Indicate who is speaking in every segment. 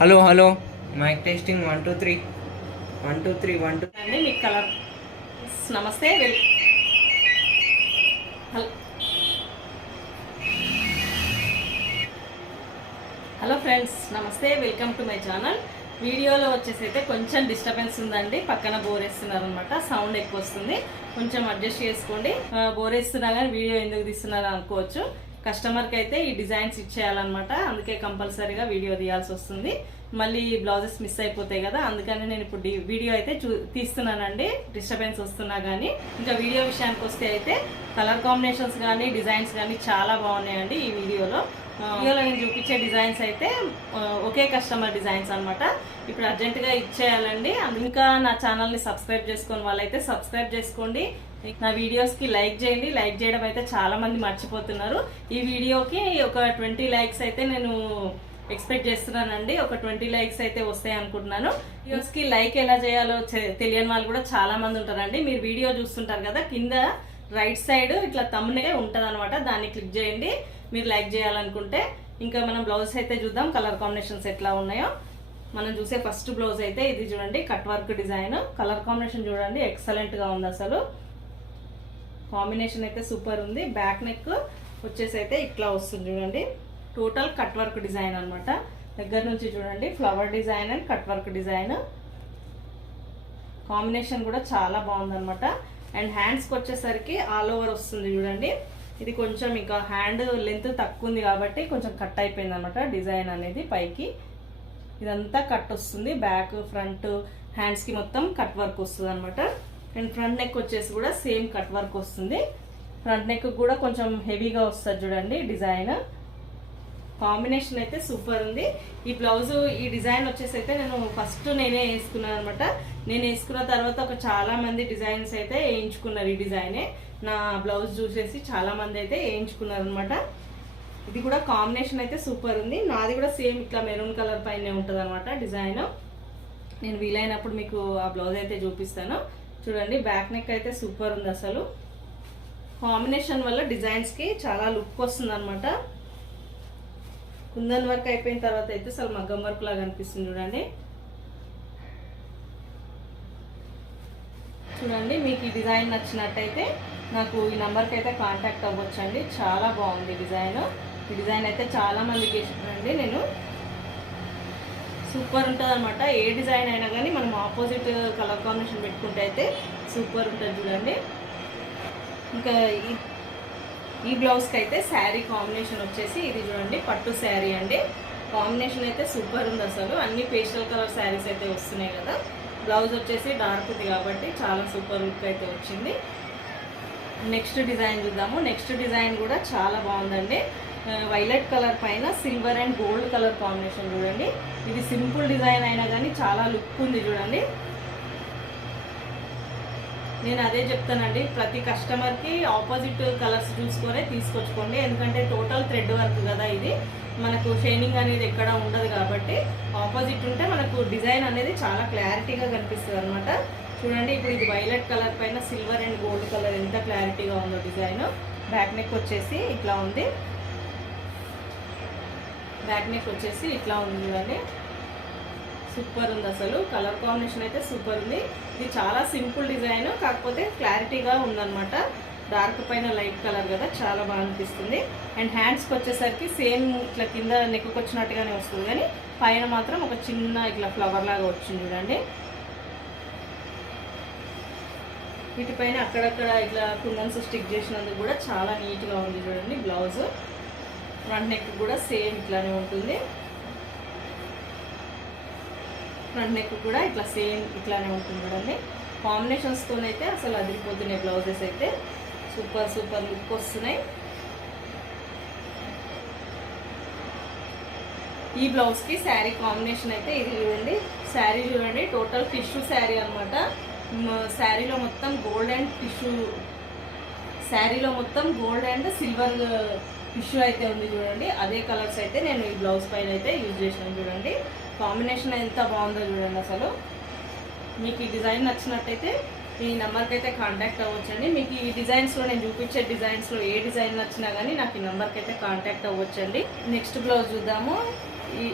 Speaker 1: Hello hello. Mike testing one two three. One two three one two.
Speaker 2: అండి మీకు colour. నమస్తే well. Hello hello friends నమస్తే welcome to my channel. వీడియోలో వచ్చేసి అయితే కొంచెం డిస్టర్బెన్స్ ఉందండి. పక్కన బోర్ వేస్తున్నారు అనమాట సౌండ్ ఎక్కువ వస్తుంది. కొంచెం అడ్జస్ట్ చేసుకోండి. ఆ, బోర్ వేస్తున్నా కానీ వీడియో ఎందుకు తీస్తున్నారు అనుకోవచ్చు. కస్టమర్కి అయితే ఈ డిజైన్స్ ఇచ్చేయాలన్నమాట. అందుకే కంపల్సరీగా వీడియో తీయాల్సి వస్తుంది. మళ్ళీ బ్లౌజెస్ మిస్ అయిపోతాయి కదా అందుకని నేను ఇప్పుడు డి- వీడియో అయితే చూ తీస్తున్నానండి. డిస్టర్బెన్స్ వస్తున్నా కానీ ఇంకా వీడియో విషయానికి వస్తే అయితే కలర్ కాంబినేషన్స్ కానీ డిజైన్స్ కానీ చాలా బాగున్నాయండి ఈ వీడియోలో. ఇవాళ వీడియోలో నేను చూపించే డిజైన్స్ అయితే ఒకే కస్టమర్ డిజైన్స్ అనమాట ఇప్పుడు అర్జెంటుగా ఇచ్చేయాలండి. ఇంకా నా ఛానల్ని సబ్స్క్రైబ్ చేసుకొని వాళ్ళైతే సబ్స్క్రైబ్ చేసుకోండి. నా వీడియోస్కి లైక్ చేయండి. లైక్ చేయడం అయితే చాలా మంది మర్చిపోతున్నారు. ఈ వీడియోకి ఒక ట్వంటీ లైక్స్ అయితే నేను ఎక్స్పెక్ట్ చేస్తున్నానండి. ఒక ట్వంటీ లైక్స్ అయితే వస్తాయి అనుకుంటున్నాను. వీడియోస్కి లైక్ ఎలా చేయాలో తెలియని వాళ్ళు కూడా చాలా మంది ఉంటారండి. మీరు వీడియో చూస్తుంటారు కదా కింద రైట్ సైడ్ ఇట్లా తమ్మునే ఉంటుంది అనమాట దాన్ని క్లిక్ చేయండి. మీరు లైక్ చేయాలనుకుంటే ఇంకా మనం బ్లౌజ్ అయితే చూద్దాం కలర్ కాంబినేషన్స్ ఎట్లా ఉన్నాయో. మనం చూసే ఫస్ట్ బ్లౌజ్ అయితే ఇది చూడండి cut work design colour combination చూడండి ఎక్సలెంట్గా ఉంది అసలు. కాంబినేషన్ అయితే సూపర్ ఉంది. బ్యాక్ నెక్ వచ్చేసి అయితే ఇట్లా వస్తుంది చూడండి. టోటల్ కట్ వర్క్ డిజైన్ అనమాట దగ్గర నుంచి చూడండి flower design and cut work design combination కూడా చాలా బాగుందనమాట అండ్ హ్యాండ్స్కి వచ్చేసరికి ఆల్ ఓవర్ వస్తుంది చూడండి. ఇది కొంచెం ఇంకా హ్యాండ్ లెంత్ తక్కువ ఉంది కాబట్టి కొంచెం కట్ అయిపోయింది అనమాట డిజైన్ అనేది పైకి. ఇదంతా కట్ వస్తుంది. బ్యాక్ ఫ్రంట్ హ్యాండ్స్కి మొత్తం కట్ వర్క్ వస్తుంది అనమాట అండ్ ఫ్రంట్ నెక్ వచ్చేసి కూడా సేమ్ కట్ వర్క్ వస్తుంది. ఫ్రంట్ నెక్ కూడా కొంచెం హెవీగా వస్తుంది చూడండి డిజైన్. కాంబినేషన్ అయితే సూపర్ ఉంది. ఈ బ్లౌజ్ ఈ డిజైన్ వచ్చేసి అయితే నేను ఫస్ట్ నేనే వేసుకున్నాను అనమాట నేను వేసుకున్న తర్వాత ఒక చాలా మంది డిజైన్స్ అయితే వేయించుకున్నారు ఈ డిజైనే. నా బ్లౌజ్ చూసేసి చాలా మంది అయితే వేయించుకున్నారు అనమాట ఇది కూడా కాంబినేషన్ అయితే సూపర్ ఉంది. నాది కూడా సేమ్ ఇట్లా మెరూన్ కలర్ పైనే ఉంటుంది అనమాట డిజైన్. నేను వీలైనప్పుడు మీకు ఆ బ్లౌజ్ అయితే చూపిస్తాను. చూడండి బ్యాక్ నెక్ అయితే సూపర్ ఉంది అసలు. కాంబినేషన్ వల్ల డిజైన్స్కి చాలా లుక్ వస్తుంది అనమాట కుందన్ వర్క్ అయిపోయిన తర్వాత అయితే అసలు మగ్గం వర్క్ లాగా అనిపిస్తుంది చూడండి. చూడండి మీకు ఈ డిజైన్ నచ్చినట్టయితే నాకు ఈ నెంబర్కి అయితే కాంటాక్ట్ అవ్వచ్చండి. చాలా బాగుంది డిజైన్. ఈ డిజైన్ అయితే చాలా మందికి ఇష్టండి నేను సూపర్ ఉంటుంది అనమాట ఏ డిజైన్ అయినా కానీ మనం ఆపోజిట్ కలర్ కాంబినేషన్ పెట్టుకుంటే అయితే సూపర్ ఉంటుంది చూడండి. ఇంకా ఈ బ్లౌజ్కి అయితే శారీ కాంబినేషన్ వచ్చేసి ఇది చూడండి పట్టు శారీ అండి. కాంబినేషన్ అయితే సూపర్ ఉంది అసలు. అన్ని పేస్టల్ కలర్ శారీస్ అయితే వస్తున్నాయి కదా. బ్లౌజ్ వచ్చేసి డార్క్ ఉంది కాబట్టి చాలా సూపర్ లుక్ అయితే వచ్చింది. నెక్స్ట్ డిజైన్ చూద్దాము. నెక్స్ట్ డిజైన్ కూడా చాలా బాగుందండి. వైలెట్ కలర్ పైన silver and gold colour combination చూడండి. ఇది సింపుల్ డిజైన్ అయినా కానీ చాలా లుక్ ఉంది చూడండి. నేను అదే చెప్తానండి ప్రతి కస్టమర్కి ఆపోజిట్ కలర్స్ చూసుకొనే తీసుకొచ్చుకోండి. ఎందుకంటే టోటల్ థ్రెడ్ వర్క్ కదా ఇది. మనకు షైనింగ్ అనేది ఎక్కడ ఉండదు కాబట్టి ఆపోజిట్ ఉంటే మనకు డిజైన్ అనేది చాలా క్లారిటీగా కనిపిస్తుంది అనమాట చూడండి ఇప్పుడు ఇది వైలెట్ కలర్ పైన సిల్వర్ అండ్ గోల్డ్ కలర్ ఎంత క్లారిటీగా ఉందో డిజైన్. బ్యాక్ నెక్ వచ్చేసి ఇట్లా ఉంది. బ్యాక్ నెక్ వచ్చేసి ఇట్లా ఉంది చూడండి. సూపర్ ఉంది అసలు. కలర్ కాంబినేషన్ అయితే సూపర్ ఉంది. ఇది చాలా సింపుల్ డిజైన్ కాకపోతే క్లారిటీగా ఉందన్నమాట. డార్క్ పైన లైట్ కలర్ కదా చాలా బాగా అనిపిస్తుంది. అండ్ హ్యాండ్స్కి వచ్చేసరికి సేమ్ ఇట్లా కింద నెక్కు వచ్చినట్టుగానే వస్తుంది. కానీ పైన మాత్రం ఒక చిన్న ఇట్లా ఫ్లవర్ లాగా వచ్చింది చూడండి. వీటిపైన అక్కడక్కడ ఇట్లా కుందన్స్ స్టిక్ చేసినందుకు కూడా చాలా నీట్గా ఉంది చూడండి బ్లౌజ్. ఫ్రంట్ నెక్ కూడా సేమ్ ఇట్లానే ఉంటుంది. ఫ్రంట్ నెక్ కూడా ఇట్లా సేమ్ ఇట్లానే ఉంటుంది చూడండి. కాంబినేషన్స్తో అయితే అసలు అదిరిపోతున్నాయి బ్లౌజెస్ అయితే. సూపర్ సూపర్ లుక్ వస్తున్నాయి. ఈ బ్లౌజ్కి శారీ కాంబినేషన్ అయితే ఇది చూడండి. శారీ చూడండి టోటల్ టిష్యూ శారీ అనమాట శారీలో మొత్తం గోల్డ్ అండ్ టిష్యూ శారీలో మొత్తం గోల్డ్ అండ్ సిల్వర్ టిష్యూ అయితే ఉంది చూడండి. అదే కలర్స్ అయితే నేను ఈ బ్లౌజ్ పైన అయితే యూజ్ చేసినాను చూడండి. కాంబినేషన్ ఎంత బాగుందో చూడండి అసలు. మీకు ఈ డిజైన్ నచ్చినట్టయితే ఈ నెంబర్కి అయితే కాంటాక్ట్ అవ్వచ్చండి. మీకు ఈ డిజైన్స్లో నేను చూపించే డిజైన్స్లో ఏ డిజైన్ నచ్చినా కానీ నాకు ఈ నెంబర్కి అయితే కాంటాక్ట్ అవ్వచ్చండి. నెక్స్ట్ బ్లౌజ్ చూద్దాము.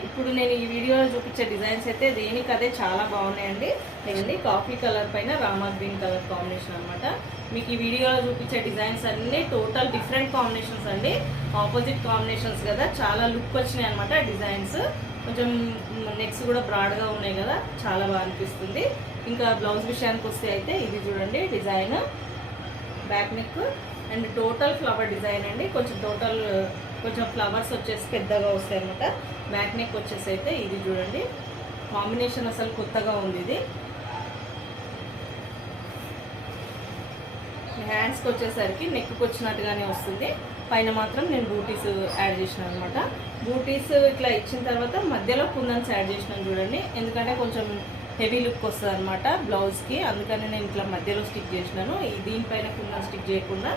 Speaker 2: ఇప్పుడు నేను ఈ వీడియోలో చూపించే డిజైన్స్ అయితే దేనికి అదే చాలా బాగున్నాయండి. నెక్స్ట్ కాఫీ కలర్ పైన రామా గ్రీన్ కలర్ కాంబినేషన్ అనమాట మీకు ఈ వీడియోలో చూపించే డిజైన్స్ అన్నీ టోటల్ డిఫరెంట్ కాంబినేషన్స్ అండి. ఆపోజిట్ కాంబినేషన్స్ కదా చాలా లుక్ వచ్చినాయి అనమాట డిజైన్స్. కొంచెం నెక్స్ కూడా బ్రాడ్గా ఉన్నాయి కదా చాలా బాగా అనిపిస్తుంది. ఇంకా బ్లౌజ్ విషయానికి వస్తే అయితే ఇది చూడండి design. Back neck and total flower design అండి. కొంచెం టోటల్ కొంచెం ఫ్లవర్స్ వచ్చేసి పెద్దగా వస్తాయి అనమాట బ్యాక్ నెక్ వచ్చేసి అయితే ఇది చూడండి. కాంబినేషన్ అసలు కొత్తగా ఉంది ఇది. హ్యాండ్స్కి వచ్చేసరికి నెక్కి వచ్చినట్టుగానే వస్తుంది. పైన మాత్రం నేను బూటీస్ యాడ్ చేసిన అనమాట బూటీస్ ఇట్లా ఇచ్చిన తర్వాత మధ్యలో కుందన్స్ యాడ్ చేసినాను చూడండి. ఎందుకంటే కొంచెం హెవీ లుక్ వస్తుంది అనమాట బ్లౌజ్కి అందుకని నేను ఇట్లా మధ్యలో స్టిక్ చేసినాను. దీనిపైన కుందన్ స్టిక్ చేయకుండా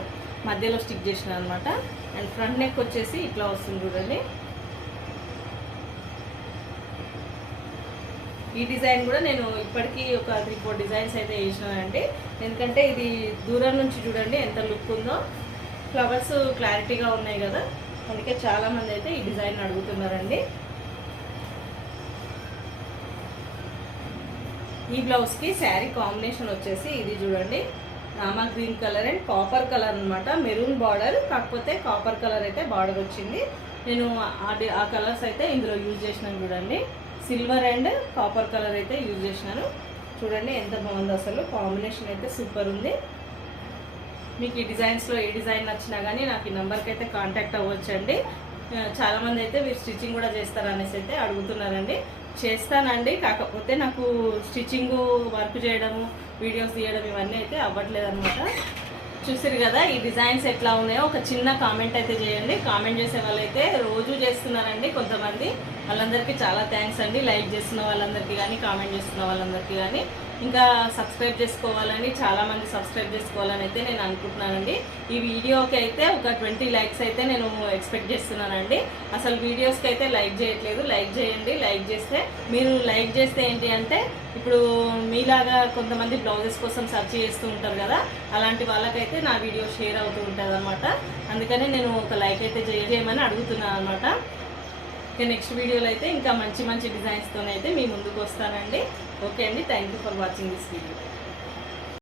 Speaker 2: మధ్యలో స్టిక్ చేసిన అనమాట అండ్ ఫ్రంట్ నెక్ వచ్చేసి ఇట్లా వస్తుంది చూడండి. ఈ డిజైన్ కూడా నేను ఇప్పటికీ ఒక త్రీ ఫోర్ డిజైన్స్ అయితే వేసినానండి. ఎందుకంటే ఇది దూరం నుంచి చూడండి ఎంత లుక్ ఉందో. ఫ్లవర్స్ క్లారిటీగా ఉన్నాయి కదా. అందుకే చాలా మంది అయితే ఈ డిజైన్ అడుగుతున్నారండి. ఈ బ్లౌజ్కి శారీ కాంబినేషన్ వచ్చేసి ఇది చూడండి. Rama green colour and copper colour అనమాట మెరూన్ బార్డర్ కాకపోతే కాపర్ కలర్ అయితే బార్డర్ వచ్చింది. నేను ఆ ఆ కలర్స్ అయితే ఇందులో యూజ్ చేసినాను చూడండి. సిల్వర్ అండ్ కాపర్ కలర్ అయితే యూజ్ చేసినాను. చూడండి ఎంత బాగుందో అసలు. కాంబినేషన్ అయితే సూపర్ ఉంది. మీకు ఈ డిజైన్స్లో ఏ డిజైన్ నచ్చినా కానీ నాకు ఈ నెంబర్కి అయితే కాంటాక్ట్ అవ్వచ్చండి. చాలామంది అయితే మీరు స్టిచ్చింగ్ కూడా చేస్తారనేసి అయితే అడుగుతున్నారండి. చేస్తానండి కాకపోతే నాకు స్టిచ్చింగ్ వర్క్ చేయడము వీడియోస్ తీయడం ఇవన్నీ అయితే అవ్వట్లేదు అనమాట చూసారు కదా ఈ డిజైన్స్ ఎట్లా ఉన్నాయో ఒక చిన్న కామెంట్ అయితే చేయండి. కామెంట్ చేసే వాళ్ళైతే రోజు చేస్తున్నారండి కొంతమంది. వాళ్ళందరికీ చాలా థ్యాంక్స్ అండి. లైక్ చేస్తున్న వాళ్ళందరికీ కానీ కామెంట్ చేస్తున్న వాళ్ళందరికీ కానీ ఇంకా సబ్స్క్రైబ్ చేసుకోవాలని చాలామంది సబ్స్క్రైబ్ చేసుకోవాలని అయితే నేను అనుకుంటున్నానండి. ఈ వీడియోకి అయితే ఒక ట్వంటీ లైక్స్ అయితే నేను ఎక్స్పెక్ట్ చేస్తున్నానండి. అసలు వీడియోస్కి అయితే లైక్ చేయట్లేదు. లైక్ చేయండి. లైక్ చేస్తే మీరు లైక్ చేస్తే ఏంటి అంటే ఇప్పుడు మీలాగా కొంతమంది బ్లౌజెస్ కోసం సెర్చ్ చేస్తూ ఉంటారు కదా అలాంటి వాళ్ళకైతే నా వీడియో షేర్ అవుతూ ఉంటుంది అనమాట అందుకనే నేను ఒక లైక్ అయితే చేయ- చేయమని అడుగుతున్నాను అనమాట ఇక నెక్స్ట్ వీడియోలో అయితే ఇంకా మంచి మంచి డిజైన్స్తోనైతే మీ ముందుకు వస్తానండి. ఓకే అండి thank you for watching this video